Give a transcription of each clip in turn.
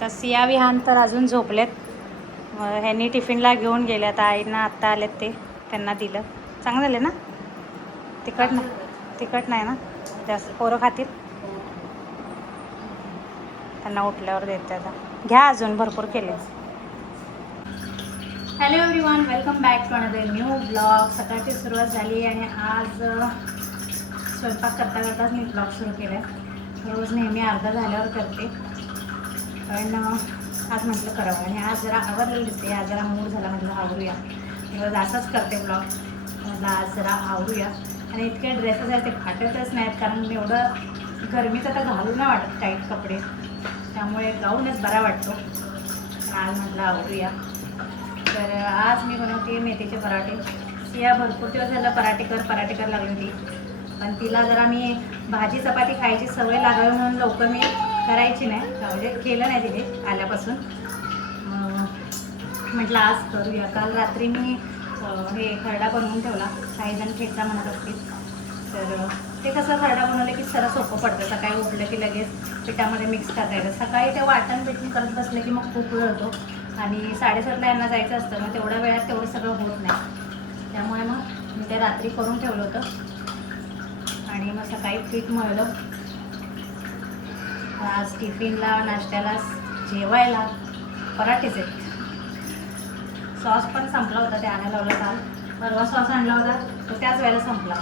तर सिया विहान तर अजून झोपलेत. ह्यांनी टिफिनला घेऊन गेले. आता आईना आत्ता आलेत ते त्यांना दिलं. चांगलं झालं ना? तिखट नाही ना जास्त? पोरं खातील. त्यांना उठल्यावर देते आता. घ्या अजून भरपूर केले. Hello everyone, welcome back to another new blog. सकाळची सुरुवात झाली आणि आज स्वयंपाक करता करताच मी ब्लॉग सुरू केला आहे. रोज नेहमी अर्धा झाल्यावर करते, पण आज म्हटलं करावं आणि आज जरा आवरलेलं दिसते. आज जरा मूड झाला, म्हटलं आवरूया. रोज असंच करते ब्लॉग, म्हटलं आज जरा आवरूया. आणि इतके ड्रेसेस आहेत ते फाटतच नाहीत, कारण एवढं गरमीचं तर घालून नाही वाटत टाईट कपडे, त्यामुळे गाऊनच बरा वाटतो. आज म्हटलं आवरूया. तर आज मी बनवते मेथीचे पराठे. सिया भरपूर दिवस झालं पराठे कर लागली होती, पण तिला जरा मी भाजी चपाती खायची सवय लागावी म्हणून लवकर मी करायची नाही, म्हणजे केलं नाही तिथे आल्यापासून. म्हटलं आज करूया. काल रात्री मी हे खरडा बनवून ठेवला. काहीजण ठेचा म्हणत असतील, तर ते कसं खरडा बनवलं की सरळ सोपं पडतं. सकाळी उठलं की लगेच पिठामध्ये मिक्स करता येतं. सकाळी ते वाटण पेटून करत बसले की मग खूप वेळ होतो आणि 7:30ला यांना जायचं असतं. मग तेवढ्या वेळात तेवढं सगळं होत नाही, त्यामुळे मग मी ते रात्री करून ठेवलं होतं आणि मग सकाळी पीठ मळलं. आज टिफिनला, नाश्त्याला, जेवायला पराठेच आहेत. सॉस पण संपला होता, ते आणायला लावलं काल. परवा सॉस आणला होता तो त्याच वेळेला संपला.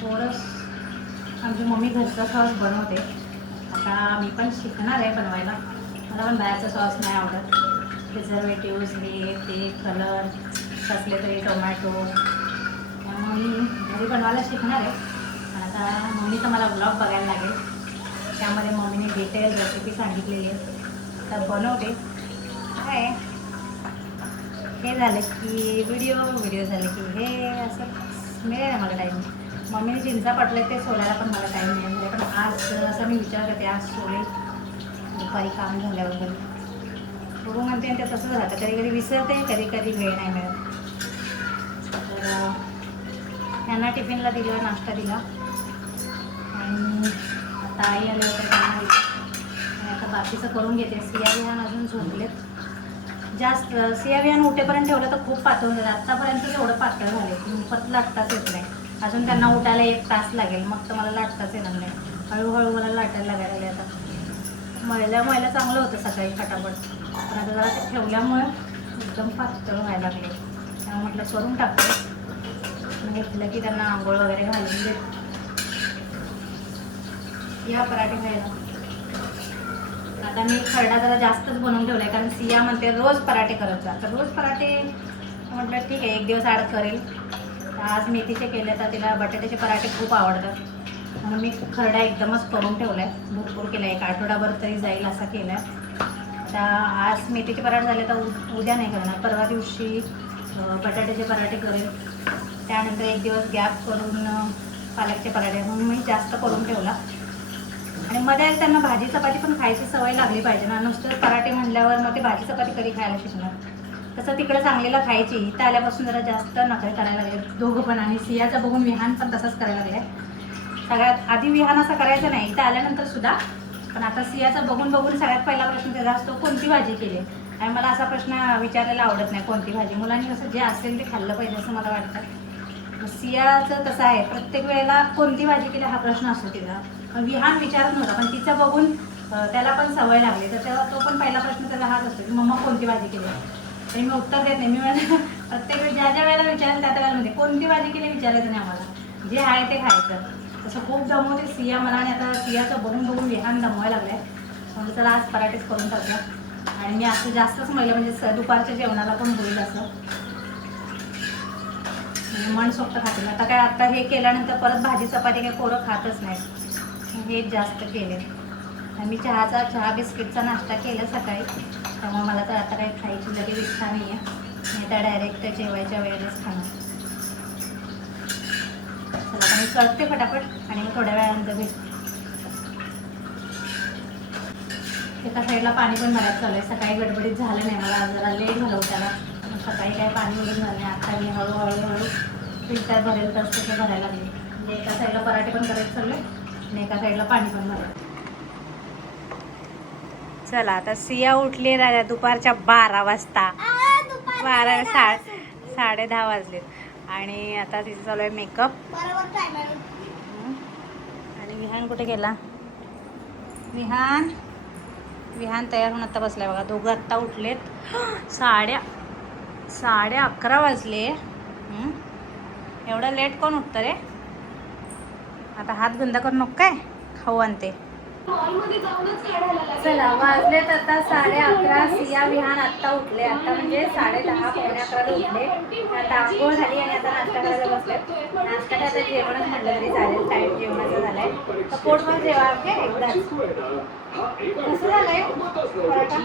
थोडंच आमची मम्मी घरचा सॉस बनवते. आता मी पण शिकणार आहे बनवायला. मला पण बाहेरचा सॉस नाही आवडत. प्रिझर्वेटिव्स, हे ते कलर कसले तरी, टोमॅटो, त्यामुळे मी घरी बनवायला शिकणार आहे. पण आता मम्मीचा मला ब्लॉग बघायला लागेल, त्यामध्ये मम्मीने डिटेल रेसिपी सांगितलेली आहे, तर बनवते. काय हे झालं की व्हिडिओ झाले की हे असं मिळेल ना मला टाईम. मम्मीने चिंचा पटले ते सोलायला पण मला टाईम मिळेल नाही, पण आज असं मी विचार करते आज सोलेल दुपारी काम झाल्यावर. कधी बघू म्हणते आणि ते तसंच राहतं. कधी कधी विसरते, कधी कधी वेळ नाही मिळत. तर ह्यांना टिफिनला दिलं, नाश्ता दिला आणि आता आई आले होते त्यांना दिलं आणि आता बाकीचं करून घेते. सिया विहान अजून झोपलेत. जास्त सिया विहान उठेपर्यंत ठेवलं तर खूप पातळ झालं. आत्तापर्यंत एवढं पातळ झाले की परत लाटताच येत नाही. अजून त्यांना उठायला 1 तास लागेल, मग तर मला लाटताच येणार नाही. हळूहळू मला लाटायला लागायला लागले. आता मळल्या चांगलं होतं सकाळी फटाफट, पण आता जरा ते ठेवल्यामुळे एकदम पातळ व्हायला लागले. त्यामुळे म्हटलं करून टाकतो. उठलं की त्यांना आंघोळ वगैरे घालून देत या पराठे खायला. आता मी खरडा जरा जास्तच बनवून ठेवला आहे, कारण सिया म्हणते रोज पराठे करत जा. तर रोज पराठे म्हटलं ठीक आहे, एक दिवस आड करेल. आज मेथीचे केले, तर तिला बटाट्याचे पराठे खूप आवडतात म्हणून मी खरडा एकदमच करून ठेवला आहे. भरपूर केला आहे, 1 आठवडाभर तरी जाईल असा केला आहे. आता आज मेथीचे पराठे झाले तर उद्या नाही करणार, परवा दिवशी बटाट्याचे पराठे करेल. त्यानंतर 1 दिवस गॅप करून पालकचे पराठे, म्हणून मी जास्त करून ठेवला. आणि मध्ये त्यांना भाजी चपाती पण खायची सवय लागली पाहिजे ना. नुसतं पराठे म्हणल्यावर मग ते भाजी चपाती कधी खायला शिकणार. तसं तिकडे चांगलेला खायची, इथं आल्यापासून जरा जास्त नखरे करायला लागले दोघं पण. आणि सियाचा बघून विहान पण तसंच करायला लागले. सगळ्यात आधी विहान असं करायचं नाही, इथं आल्यानंतर सुद्धा. पण आता सियाचा बघून सगळ्यात पहिला प्रश्न त्याचा असतो, कोणती भाजी केली. आणि मला असा प्रश्न विचारायला आवडत नाही, कोणती भाजी. मुलांनी कसं जे असेल ते खाल्लं पाहिजे असं मला वाटतं. सियाचं तसं आहे, प्रत्येक वेळेला कोणती भाजी केली हा प्रश्न असतो तिला. विहान विचारत नव्हता, पण तिचं बघून त्याला पण सवय लागली. तर तेव्हा तो पण पहिला प्रश्न त्याचा हाच असतो की मम्मा कोणती भाजी केली. तरी मी उत्तर देत नाही. मी म्हणजे प्रत्येक वेळी ज्या वेळेला विचारेल त्या वेळेला कोणती भाजी केली विचारायचं नाही आम्हाला, जे आहे ते खायचं. तसं खूप दमवते सिया मला, आणि आता सियाचं बघून विहान दमवायला लागलं आहे. म्हणजे चला आज पराठेच करून टाकूया. आणि मी असं जास्तच महिला म्हणजे दुपारच्या जेवणाला पण होईल असं मन सोक्त खातील. आता काय आता हे केल्यानंतर परत भाजी चपाती काही पोरं खातच नाही, हेच जास्त केले. मी चहा बिस्किटचा नाश्ता केला सकाळी, त्यामुळे मला तर आता काही खायची लगेच इच्छा नाही आहे. मी तर डायरेक्ट जेवायच्या वेळेलाच खाणार. चला आता मी करते फटाफट आणि मग थोड्या वेळानंतर भेटते. एका साईडला पाणी पण भरायचं चालू आहे. सकाळी गडबडीत झालं नाही, मला जरा लेट झालं त्याला. सकाळी काय पाणी वगैरे झालं नाही. आता मी हळूहळू फिल्टर भरेल तसं भरायला लागले. म्हणजे एका साईडला पराठे पण करायचं चालू आहे आणि एका साईडला पाणी पण भरायचं. चला आता सिया उठली राजा दुपारच्या 12 वाजता. 10:30 वाजलेत आणि आता तिथे चालू आहे मेकअप. आणि विहान कुठे गेला? विहान तयार होऊन आत्ता बसलाय बघा. दोघं आत्ता उठलेत. 11:30 वाजले. एवढं लेट कोण उठतं रे? आता हात गंदा करू नको काय? खाऊ आणते. चला वाजलेत आता 11:30. सिया विहान आत्ता उठले. आता म्हणजे 10:30 पावणे 11ला उठले. आता आंघोळ झाली आणि आता नाश्ता करायला बसले. नाश्ता काय आता जेवणच म्हटलं तरी चालेल. टाईम जेवणाचं झालंय तर पोटभर जेवा एकदाच. कसं झालंय पराठा?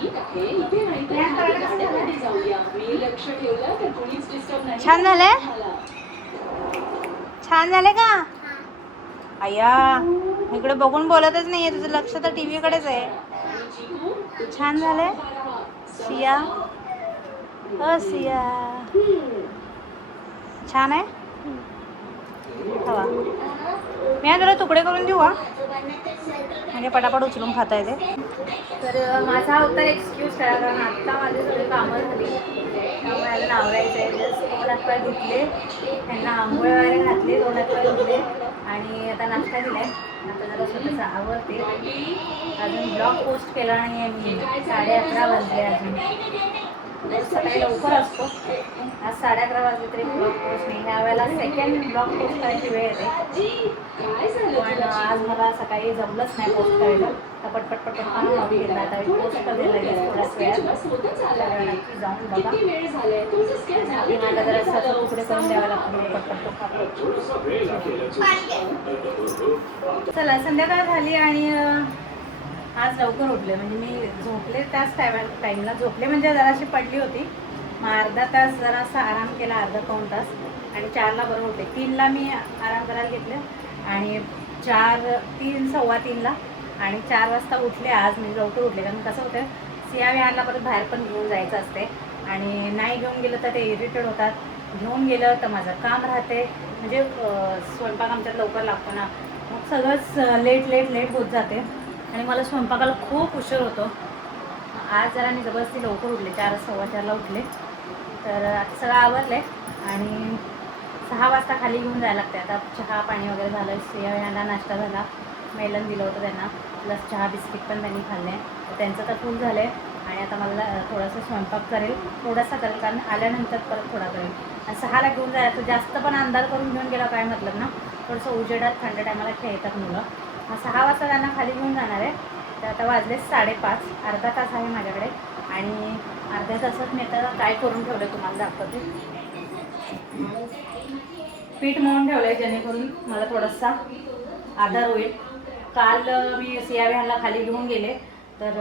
छान झालंय. छान झाले का? अय्या इकडे बघून बोलतच नाहीये. तुझं लक्ष तर टीव्ही कडेच आहे. छान झालंय सिया. सिया छान आहे. हवा मी जरा तुकडे करून देऊ म्हणजे पटापट उचलून खाता येते. तर माझा होता एक्सक्यूज करा कारण आत्ता माझे सगळे कामं झाली. त्यामुळे मला आवरायचं आहे. जस्ट 2 हात पाय धुतले. त्यांना आंघोळ वगैरे घातले. 2 हात पाय धुतले आणि आता नाश्ता दिलाय. आता जरा स्वतःचं आवडते. अजून ब्लॉग पोस्ट केला नाही आहे मी. 11:30 वाजले. अजून सकाळी लवकर असतो. आज 11:30 वाजले तरी ब्लॉग पोस्ट नाही. ह्या वेळेला सेकंड ब्लॉग पोस्ट करायची वेळ येते. पण आज मला सकाळी जमलंच नाही पोस्ट करायला. तर पटपट काढून घेतला. आता पोस्ट करेल लगेच थोड्याच वेळात. नक्की जाऊन बघा. मला जरा सगळं तुकडे करून द्यावं लागतं. पटपट चला संध्याकाळ झाली आणि आज लवकर उठले. म्हणजे मी झोपले त्याच टाईमला झोपले म्हणजे जराशी पडली होती. मग अर्धा तास जरासा आराम केला. अर्धा पाऊण तास आणि 4ला बरोबर उठले. 3ला मी आराम करायला घेतलं आणि 3 सव्वा 3ला आणि 4 वाजता उठले. आज मी लवकर उठले कारण कसं होतं सिया विहानला परत बाहेर पण घेऊन जायचं असते आणि नाही घेऊन गेलं तर ते इरिटेड होतात. घेऊन गेलं तर माझं काम राहते. म्हणजे स्वयंपाक आमच्यात लवकर लागतो ना. मग सगळंच लेट होत जाते आणि मला स्वयंपाकाला खूप उशीर होतो. आज जरा मी जबरदस्ती लवकर उठले. 4 सव्वा 4ला उठले. तर आता सगळं आवरलं आहे आणि 6 वाजता खाली घेऊन जायला लागते. आता चहा पाणी वगैरे झालं. सिया विहानला नाश्ता झाला. मेलन दिलं होतं त्यांना. प्लस चहा बिस्किट पण त्यांनी खाल्ले. तर त्यांचं तर फुल झालं आहे आणि आता मला थोडासा स्वयंपाक करेल. थोडासा करेल कारण आल्यानंतर परत थोडा करेल. आणि 6ला घेऊन जायला तर जास्त पण अंधार करून घेऊन गेला काय मतलब ना. थोडंसं उजेडात थंड टायमाला खेळतात मुलं. मग 6 वाजता त्यांना खाली घेऊन जाणार आहे. तर आता वाजले 5:30. अर्धा तास आहे माझ्याकडे आणि अर्ध्या तासात मी आता काय करून ठेवलं तुम्हाला दाखवते. पीठ मळून ठेवलं आहे जेणेकरून मला थोडासा आधार होईल. काल मी सिया विहानला खाली घेऊन गेले. तर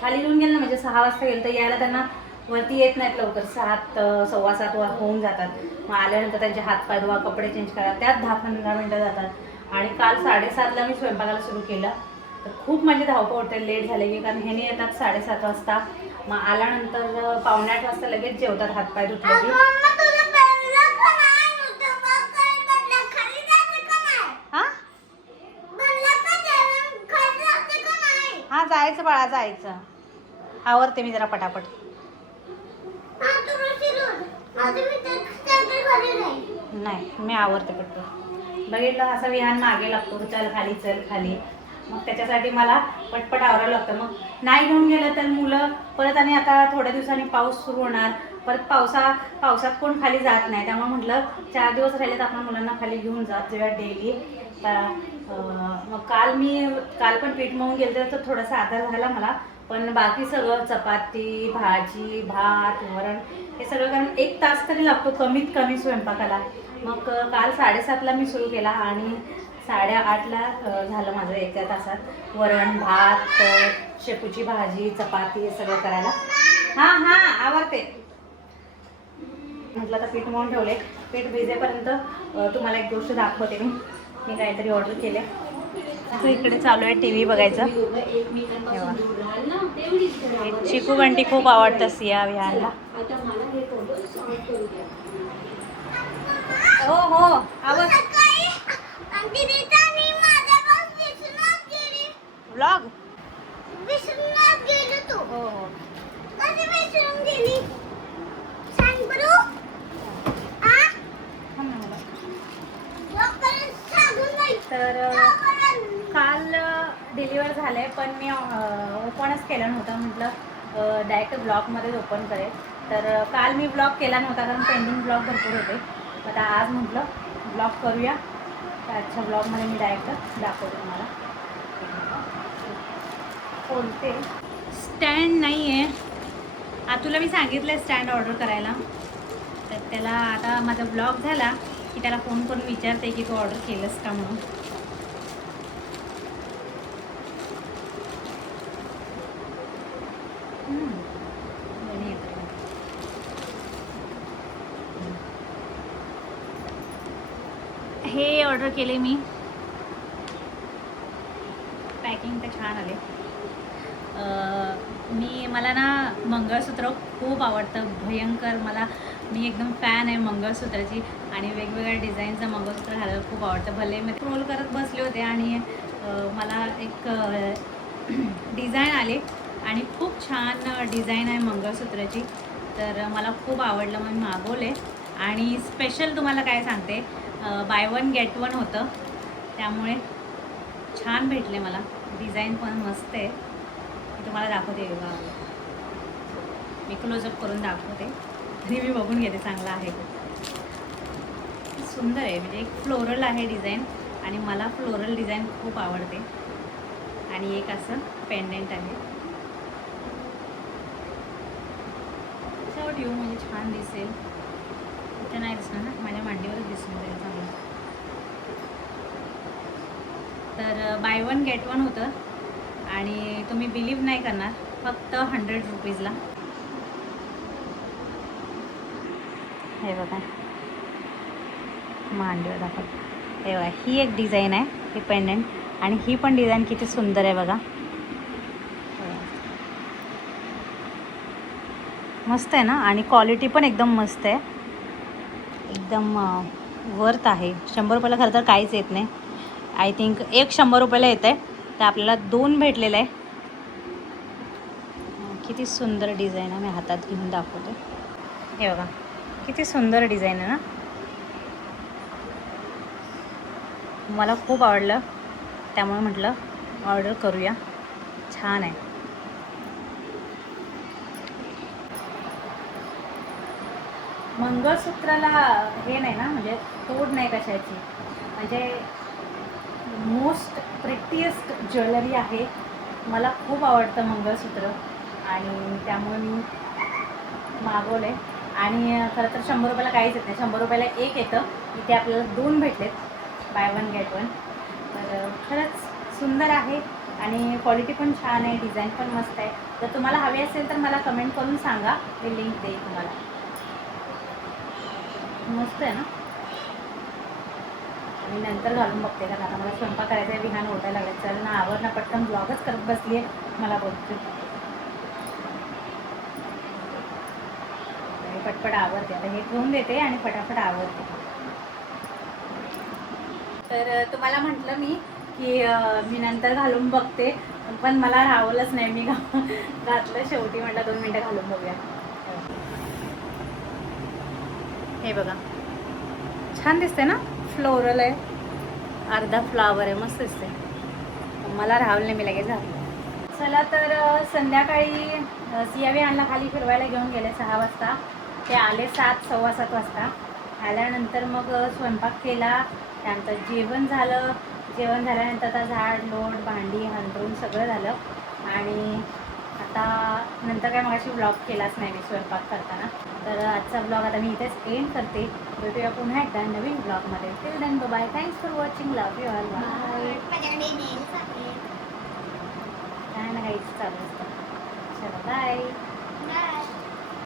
खाली घेऊन गेले ना म्हणजे 6 वाजता गेलं तर यायला त्यांना वरती येत नाहीत लवकर. 7 सव्वा 7 होऊन जातात. मग आल्यानंतर त्यांचे हातपाय धुवा कपडे चेंज करा त्यात 10-15 मिनटं जातात. आणि काल 7:30ला मी स्वयंपाकाला सुरू केलं. तर खूप माझी धावपळ होते. लेट झाले की कारण ह्याने येतात 7:30 वाजता. मग आल्यानंतर पावणे 8 वाजता लगेच जेवतात हातपाय धुतले की. हां जायचं बाळा जायचं. आवरते मी जरा पटापट. नाही मी आवरते पटपट. बघितलं असं विहान मागे लागतो. चल खाली. मग त्याच्यासाठी मला पटपट आवरायला लागतं. मग नाही घेऊन गेलं तर मुलं परत आणि आता थोड्या दिवसांनी पाऊस सुरू होणार. परत पावसात कोण खाली जात नाही. त्यामुळे म्हटलं 4 दिवस राहिले तर आपण मुलांना खाली घेऊन जात जेव्हा डेली. मग काल पण पीठ मळून गेलं तर थोडासा आधार झाला मला. पण बाकी सगळं चपाती भाजी भात वरण हे सगळं कारण 1 तास तरी लागतो कमीत कमी स्वयंपाकाला. मग काल 7:30ला मी सुरू केला आणि 8:30ला झालं माझं 1 तासात. वरण भात शेपूची भाजी चपाती हे सगळं करायला. हां आवडते. म्हटलं आता पीठ मळून ठेवले. पीठ भिजेपर्यंत तुम्हाला एक गोष्ट दाखवते. मी काहीतरी ऑर्डर केले. आता इकडे चालू आहे टी व्ही बघायचं. चिकू बंटी खूप आवडतं सिया विहानला. हो आवड व्लॉग हो हो. थांब ना मला. तर काल डिलिव्हर झालं आहे, पण मी ओपनच केलं नव्हतं. म्हटलं डायरेक्ट ब्लॉगमध्येच ओपन करेल. तर काल मी ब्लॉग केला नव्हता कारण पेंडिंग ब्लॉग भरपूर होते. आता आज म्हटलं ब्लॉग करूया. तर आजच्या ब्लॉगमध्ये मी डायरेक्ट दाखवते तुम्हाला. बोलते स्टँड नाही आहे. तुला मी सांगितलं स्टँड ऑर्डर करायला. तर त्याला आता माझा ब्लॉग झाला की त्याला फोन करून विचारते की तू ऑर्डर केलंस का म्हणून. हे ऑर्डर केले मी. पॅकिंग तर छान आले. मला ना मंगळसूत्र खूप आवडतं, भयंकर. मी एकदम फॅन आहे मंगळसूत्राची आणि वेगवेगळ्या डिझाईनचं मंगळसूत्र घालायला खूप आवडतं. भले मी स्क्रोल करत बसले होते आणि मला एक डिझाईन आले आणि खूप छान डिझाईन आहे मंगळसूत्राची. तर मला खूप आवडलं, मग मी मागवले. आणि स्पेशल तुम्हाला काय सांगते, बाय वन गेट वन होतं, त्यामुळे छान भेटले मला. डिझाईन पण मस्त आहे. मी तुम्हाला दाखवते बघा. मी क्लोजअप करून दाखवते आणि मी बघून घेते चांगला आहे. सुंदर आहे, म्हणजे एक फ्लोरल आहे डिझाईन आणि मला फ्लोरल डिझाईन खूप आवडते. आणि एक असं पेंडेंट आहे. शेवट येऊ म्हणजे छान दिसेल. इथे नाही दिसणार ना, माझ्या मांडीवरच दिसून जाईल चांगलं. तर बाय वन गेट वन होतं आणि तुम्ही बिलीव्ह नाही करणार, फक्त 100 रुपीजला. हे बघा मांडीवर दाखवत. हे बघा, ही एक डिझाईन आहे, ही पेंडेंट. आणि ही पण डिझाईन किती सुंदर आहे बघा. मस्त आहे ना. आणि क्वालिटी पण एकदम मस्त आहे, एकदम वर्थ आहे. 100 रुपयाला खरं तर काहीच येत नाही. आय थिंक एक 100 रुपयाला येतं आहे, तर आपल्याला 2 भेटलेलं आहे. किती सुंदर डिझाईन आहे. मी हातात घेऊन दाखवते. हे बघा किती सुंदर डिझाईन आहे ना. मला खूप आवडलं, त्यामुळे म्हटलं ऑर्डर करूया. छान आहे. मंगळसूत्राला हे नाही ना, म्हणजे तोड नाही कशाची. म्हणजे मोस्ट प्रिटिएस्ट ज्वेलरी आहे. मला खूप आवडतं मंगळसूत्र आणि त्यामुळे मी मागवले. आणि खरं तर 100 रुपयाला काहीच येत नाही. 100 रुपयाला एक येतं. इथे आपल्याला 2 भेटलेत, बाय वन गेट वन. तर खरंच सुंदर आहे आणि क्वालिटी पण छान आहे, डिझाईन पण मस्त आहे. जर तुम्हाला हवी असेल तर मला कमेंट करून सांगा, मी लिंक देईल तुम्हाला. मस्त आहे ना. मी नंतर घालून बघते, कारण आता मला स्वयंपाक करायचा आहे. विहान ओढायला लागले. चल ना, आवर ना, पटकन ब्लॉगच करत बसली आहे. मला बोलते पटपट आवरते. आता हे ठेवून देते आणि फटाफट आवरते. तर तुम्हाला म्हटलं मी की मी नंतर घालून बघते, पण मला राहवलंच नाही. मी घातलं शेवटी. म्हटलं 2 मिनटं घालून बघूया. हे बघा छान दिसते ना. फ्लोरल आहे, अर्धा फ्लावर आहे, मस्त दिसते. मला राहवलं नाही, मी लगेच घातलं. चला तर संध्याकाळी सियाविहानला खाली फिरवायला घेऊन गेले 6 वाजता. ते आले 7, सव्वा 7 वाजता. आल्यानंतर मग स्वयंपाक केला, त्यानंतर जेवण झालं. जेवण झाल्यानंतर आता झाड लोट भांडी हंतरून सगळं झालं. आणि आता नंतर काय मगाशी ब्लॉग केलाच नाही मी स्वयंपाक करताना. तर आजचा ब्लॉग आता मी इथेच एंड करते. भेटूया पुन्हा एकदा नवीन ब्लॉगमध्ये. Till then bye. Thanks for watching. Love you all. Bye. काय ना काहीच चालू असतं. चला बाय.